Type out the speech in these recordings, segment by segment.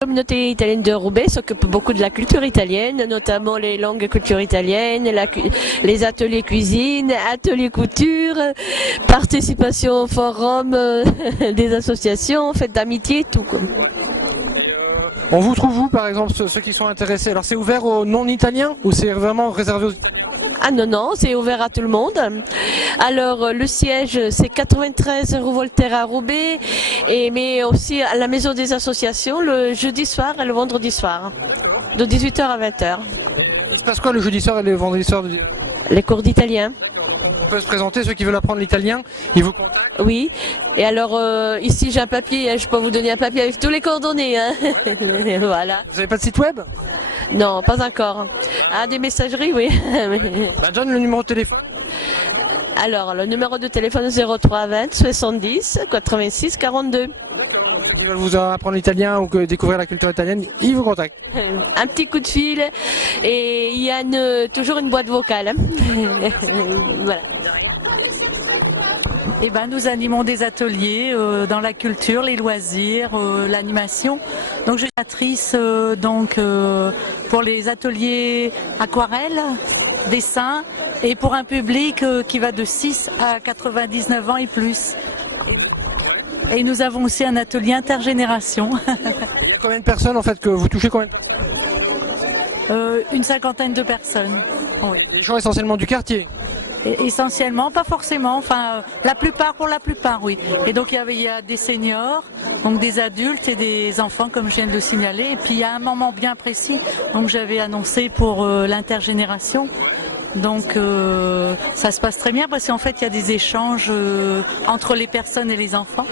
La communauté italienne de Roubaix s'occupe beaucoup de la culture italienne, notamment les langues culture italienne, les ateliers cuisine, ateliers couture, participation au forum des associations, fêtes d'amitié, tout comme. On vous trouve où, par exemple, ceux qui sont intéressés? Alors c'est ouvert aux non-italiens ou c'est vraiment réservé aux... Ah non, non, c'est ouvert à tout le monde. Alors le siège c'est 93 rue Voltaire à Roubaix, mais aussi à la maison des associations le jeudi soir et le vendredi soir, de 18h à 20h. Il se passe quoi le jeudi soir et le vendredi soir? Les cours d'italien. On peut se présenter, ceux qui veulent apprendre l'italien, ils vous contactent? Oui, et alors ici j'ai un papier, je peux vous donner un papier avec tous les coordonnées. Hein. Voilà. Vous avez pas de site web? Non, pas encore. Ah, des messageries, oui. Bah, donne le numéro de téléphone. Alors, le numéro de téléphone 03 20 70 86 42. Ils veulent vous apprendre l'italien ou découvrir la culture italienne, ils vous contactent. Un petit coup de fil et il y a toujours une boîte vocale. Voilà. Eh ben, nous animons des ateliers dans la culture, les loisirs, l'animation. Donc, je suis animatrice pour les ateliers aquarelles, dessin, et pour un public qui va de 6 à 99 ans et plus. Et nous avons aussi un atelier intergénération. Il y a combien de personnes en fait que vous touchez combien? Une cinquantaine de personnes. Oui. Les gens essentiellement du quartier? Essentiellement, pas forcément, enfin pour la plupart, oui. Et donc il y a des seniors, donc des adultes et des enfants comme je viens de le signaler. Et puis il y a un moment bien précis, donc j'avais annoncé pour l'intergénération. Donc ça se passe très bien parce qu'en fait il y a des échanges entre les personnes et les enfants.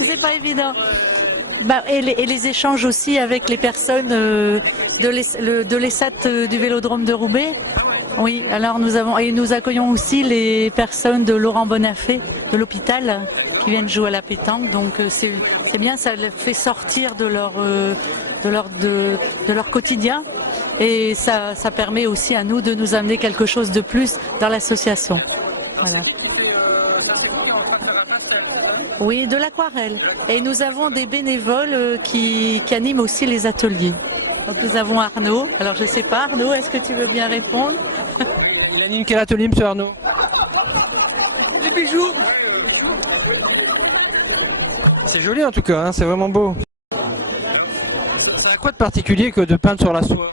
C'est pas évident. Et les échanges aussi avec les personnes de l'ESAT du Vélodrome de Roubaix. Oui, alors nous accueillons aussi les personnes de Laurent Bonafé de l'hôpital qui viennent jouer à la pétanque. Donc c'est bien, ça les fait sortir de leur quotidien et ça permet aussi à nous de nous amener quelque chose de plus dans l'association. Voilà. Oui, de l'aquarelle. Et nous avons des bénévoles qui animent aussi les ateliers. Donc nous avons Arnaud. Alors je sais pas, Arnaud, est-ce que tu veux bien répondre? Il anime quel atelier, monsieur Arnaud? Les bijoux. C'est joli en tout cas, hein, c'est vraiment beau. Ça a quoi de particulier que de peindre sur la soie?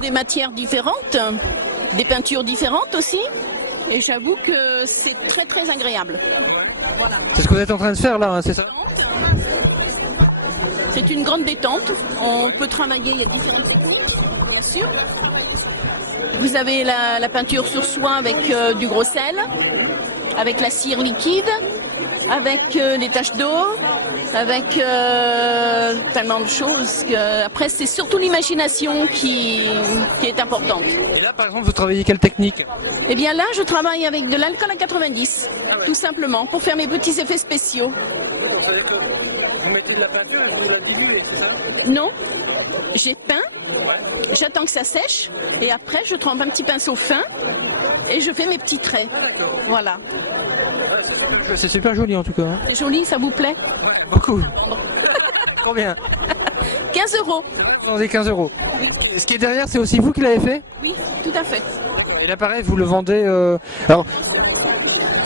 Des matières différentes, des peintures différentes aussi. Et j'avoue que c'est très très agréable. Voilà. C'est ce que vous êtes en train de faire là, hein, c'est ça? C'est une grande détente. On peut travailler, il y a différentes techniques, bien sûr. Vous avez la peinture sur soie avec du gros sel, avec la cire liquide, avec des taches d'eau, avec tellement de choses que après c'est surtout l'imagination qui est importante. Et là par exemple vous travaillez quelle technique? Eh bien là je travaille avec de l'alcool à 90, tout simplement, pour faire mes petits effets spéciaux. Vous mettez de la peinture et vous la diluez, c'est ça? Non, j'ai peint, j'attends que ça sèche et après je trempe un petit pinceau fin et je fais mes petits traits. Voilà. C'est super joli en tout cas. Hein. C'est joli, ça vous plaît? Beaucoup. Combien? 15 €. Vous vendez 15 €. Oui. Ce qui est derrière, c'est aussi vous qui l'avez fait? Oui, tout à fait. Et l'appareil, vous le vendez... Alors,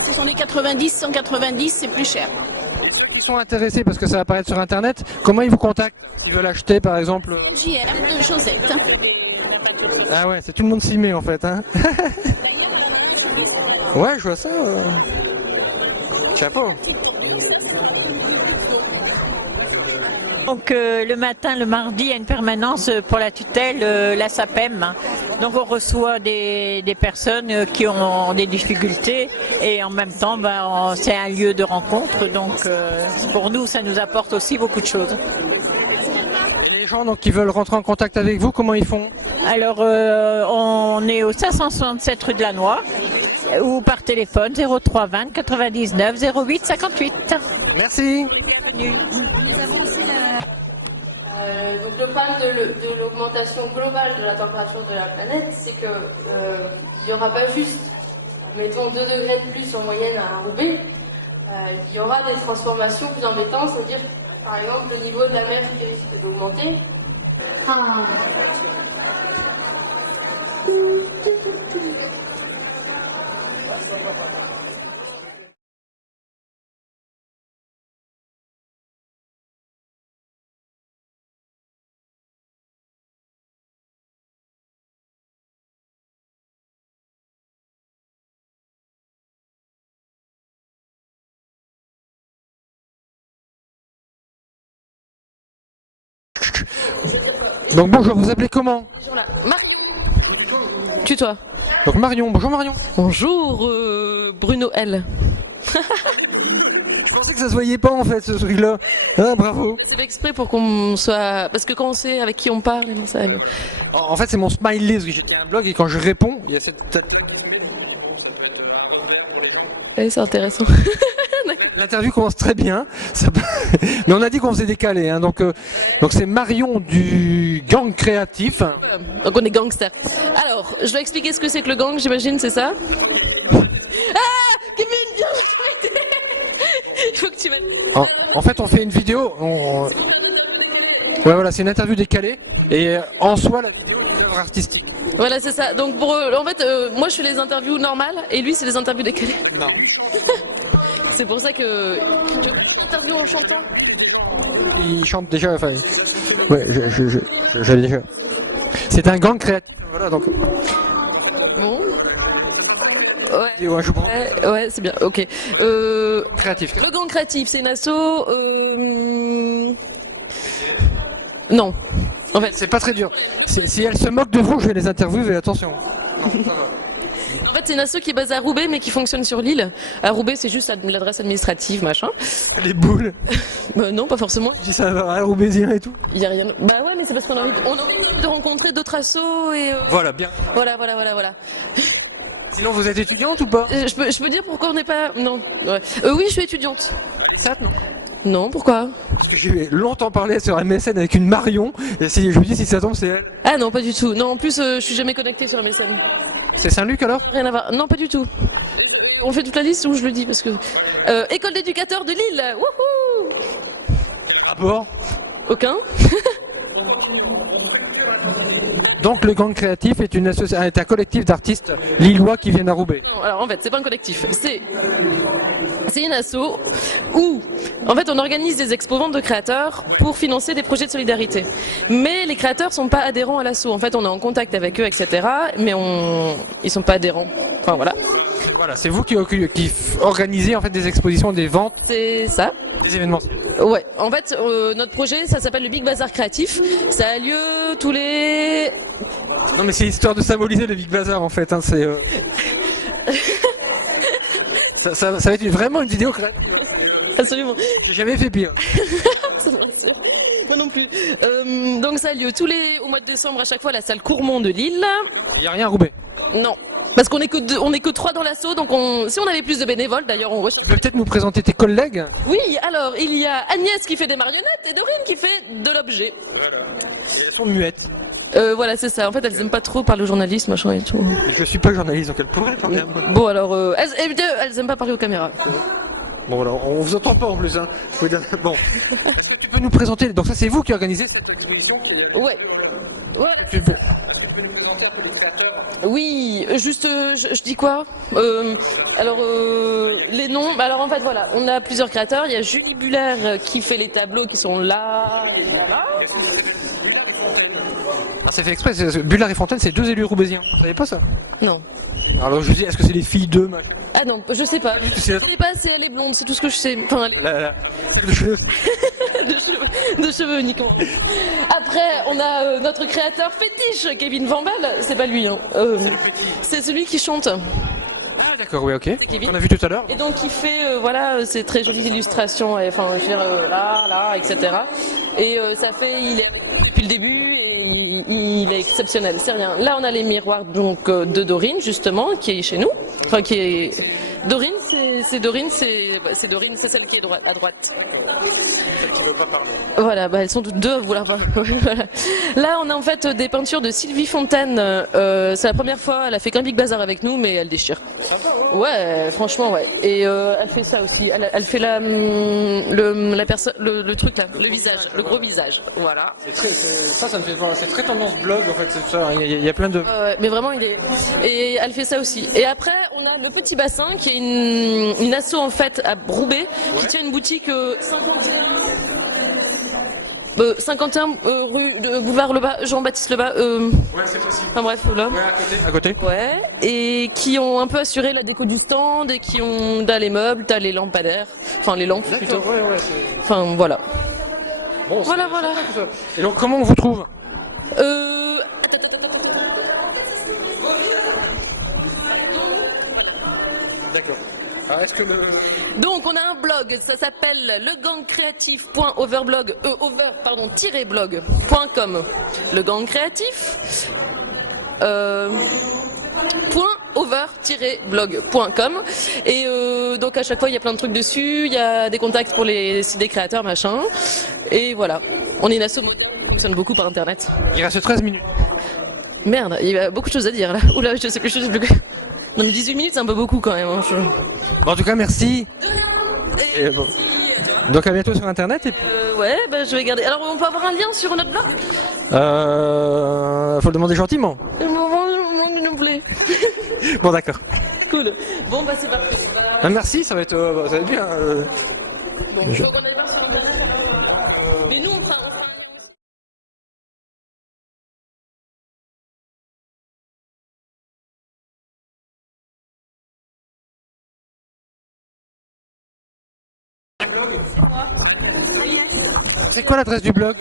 Ce sont des 90, 190, c'est plus cher. ceux qui sont intéressés, parce que ça va apparaître sur Internet, comment ils vous contactent? S'ils veulent acheter, par exemple... JR de Josette. Ah ouais, c'est tout le monde s'y met en fait. Hein. Ouais, je vois ça. Chapeau. Donc le matin, le mardi, il y a une permanence pour la tutelle, la SAPEM. Donc on reçoit des personnes qui ont des difficultés et en même temps, c'est un lieu de rencontre. Donc pour nous, ça nous apporte aussi beaucoup de choses. Et les gens donc, qui veulent rentrer en contact avec vous, comment ils font? Alors on est au 567 rue de la Noix ou par téléphone 03 20 99 08 58. Merci. Donc le problème de l'augmentation globale de la température de la planète, c'est que il n'y aura pas juste mettons 2 degrés de plus en moyenne à Roubaix, il y aura des transformations plus embêtantes, c'est-à-dire par exemple le niveau de la mer qui risque d'augmenter. Donc bonjour, vous appelez comment? Tue-toi. Donc Marion, bonjour Marion. Bonjour, Bruno L. Je pensais que ça se voyait pas en fait ce truc-là. Ah, bravo. C'est fait exprès pour qu'on soit... Parce que quand on sait avec qui on parle, ça va mieux. En fait, c'est mon smiley, parce que j'ai un blog et quand je réponds, il y a cette tête. C'est intéressant. L'interview commence très bien, mais on a dit qu'on faisait décaler, hein. Donc c'est Marion du gang créatif. Donc on est gangsters. Alors, je dois expliquer ce que c'est que le gang, j'imagine, c'est ça? Ah, Kevin, viens. Il faut que tu m'aides. En fait, on fait une vidéo. Ouais, voilà, c'est une interview décalée et en soi la vidéo est une œuvre artistique. Voilà, c'est ça. Donc en fait, moi je fais les interviews normales et lui c'est les interviews décalées. Non. C'est pour ça que tu veux une interview en chantant. Il chante déjà. Enfin, ouais, j'allais déjà. C'est un gang créatif. Voilà, donc. Bon. Ouais, c'est bien. Ok. Créatif. Le gang créatif, c'est une asso. Non. En fait, C'est pas très dur. Si elles se moquent de vous, je vais les interviewer. Attention. En fait, c'est une asso qui est basée à Roubaix, mais qui fonctionne sur l'île. À Roubaix, c'est juste l'adresse administrative, machin. Les boules. Non, pas forcément. Je dis ça à Roubaisien et tout. Il y a rien. Bah ouais, mais c'est parce qu'on a envie de rencontrer d'autres assos et. Voilà, bien. Voilà. Sinon, vous êtes étudiante ou pas? Je peux dire pourquoi on n'est pas. Non. Ouais. Oui, je suis étudiante. Ça, non. Non, pourquoi? Parce que j'ai longtemps parlé sur MSN avec une Marion, et si je me dis si ça tombe, c'est elle. Ah non, pas du tout. Non, en plus, je suis jamais connectée sur MSN. C'est Saint-Luc alors? Rien à voir. Non, pas du tout. On fait toute la liste où je le dis parce que. École d'éducateurs de Lille. Wouhou! Rapport? Aucun. Donc le gang créatif est un collectif d'artistes lillois qui viennent à Roubaix. Non, alors en fait, c'est pas un collectif. C'est une asso où, en fait, on organise des expos-ventes de créateurs pour financer des projets de solidarité. Mais les créateurs sont pas adhérents à l'asso. En fait, on est en contact avec eux, etc. Mais ils sont pas adhérents. Enfin voilà. Voilà, c'est vous qui organisez en fait des expositions, des ventes, C'est ça. des événements. Ouais. En fait, notre projet, ça s'appelle le Big Bazar Créatif. Ça a lieu tous les... Non mais c'est histoire de symboliser le Big Bazar en fait. Hein, c'est. Ça va être vraiment une vidéo créative. Absolument. J'ai jamais fait pire. Moi non plus. Donc ça a lieu au mois de décembre à chaque fois à la salle Courmont de Lille. Il y a rien à Roubaix. Non. Parce qu'on est que 3 dans l'assaut, donc si on avait plus de bénévoles, d'ailleurs on recherche. Tu peux peut-être nous présenter tes collègues? Oui, alors il y a Agnès qui fait des marionnettes et Dorine qui fait de l'objet. Elles sont muettes. Voilà, c'est ça. En fait, elles aiment pas trop parler aux journalistes, machin et tout. Mais je suis pas journaliste, donc elles pourraient parler à moi. Bon alors, elles aiment pas parler aux caméras. Bon voilà, on vous entend pas en plus. Hein. Bon. Est-ce que tu peux nous présenter? Donc ça c'est vous qui organisez cette exposition Ouais. Tu peux. Oui, juste, je dis quoi? Alors, les noms. Alors en fait, voilà, on a plusieurs créateurs. Il y a Julie Buller qui fait les tableaux qui sont là. Voilà. Ah, c'est fait exprès. Bullard et Fontaine, c'est 2 élus roubaisiens. Vous savez pas ça? Non. Alors je dis, est-ce que c'est les filles d'eux? Ah non, je sais pas. Je sais pas si elle est blonde, c'est tout ce que je sais. Enfin, de cheveux uniquement. Après, on a notre créateur fétiche, Kevin Vambal. C'est pas lui, hein. C'est celui qui chante. Ah d'accord, oui, ok. Kevin. On a vu tout à l'heure. Et donc il fait, voilà, ces très jolies illustrations, enfin, je veux dire, là, etc. Et ça fait, il est depuis le début. Il est exceptionnel, c'est rien. Là, on a les miroirs donc de Dorine justement, qui est chez nous. Enfin, qui est Dorine, c'est Dorine, c'est Dorine, c'est celle qui est à droite. Celle qui veut pas parler. Voilà, bah elles sont toutes deux à vouloir pas. Voilà. Là, on a en fait des peintures de Sylvie Fontaine. C'est la première fois, elle a fait qu'un Big Bazar avec nous, mais elle déchire. Ouais, franchement, ouais. Et elle fait ça aussi. Elle fait la personne, le truc là, le visage, le gros visage. Voilà. Ça me fait voir. C'est très tendance blog en fait. C'est ça. Il y a plein de. Mais vraiment, et elle fait ça aussi. Et après, on a le Petit Bassin qui est une asso en fait à Roubaix qui tient une boutique 51 rue de Boulevard Lebas, Jean-Baptiste Lebas. Ouais, c'est possible. Enfin bref, là. Ouais, à côté. Ouais. Et qui ont un peu assuré la déco du stand et qui ont t'as les meubles, t'as les lampadaires, enfin les lampes plutôt. Ouais. Enfin voilà. Bon, Voilà. Et donc comment on vous trouve? Attends. D'accord. Alors, est-ce que Donc on a un blog, ça s'appelle legangcreatif.overblog, blog.com. Le gang créatif. .over-blog.com et donc à chaque fois il y a plein de trucs dessus, il y a des contacts pour les créateurs machin et voilà, on est une asso moderne, on fonctionne beaucoup par internet. il reste 13 minutes. Merde, il y a beaucoup de choses à dire là. Oula, je sais plus. Non mais 18 minutes c'est un peu beaucoup quand même. Hein, Bon, en tout cas merci. Et bon. Donc à bientôt sur internet et puis. Ouais, je vais garder. Alors on peut avoir un lien sur notre blog? Faut le demander gentiment. S'il vous plaît. Bon d'accord. Cool. Bon c'est parfait. Merci, ça va être bien. Bon, faut qu'on aille voir sur internet. Mais nous on fera... C'est quoi l'adresse du blog?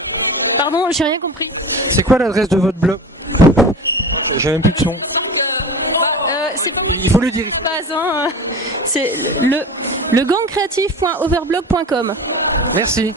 Pardon, j'ai rien compris. C'est quoi l'adresse de votre blog? J'ai même plus de son. C'est pas Il faut le dire. c'est le gangcreatif.overblog.com. Merci.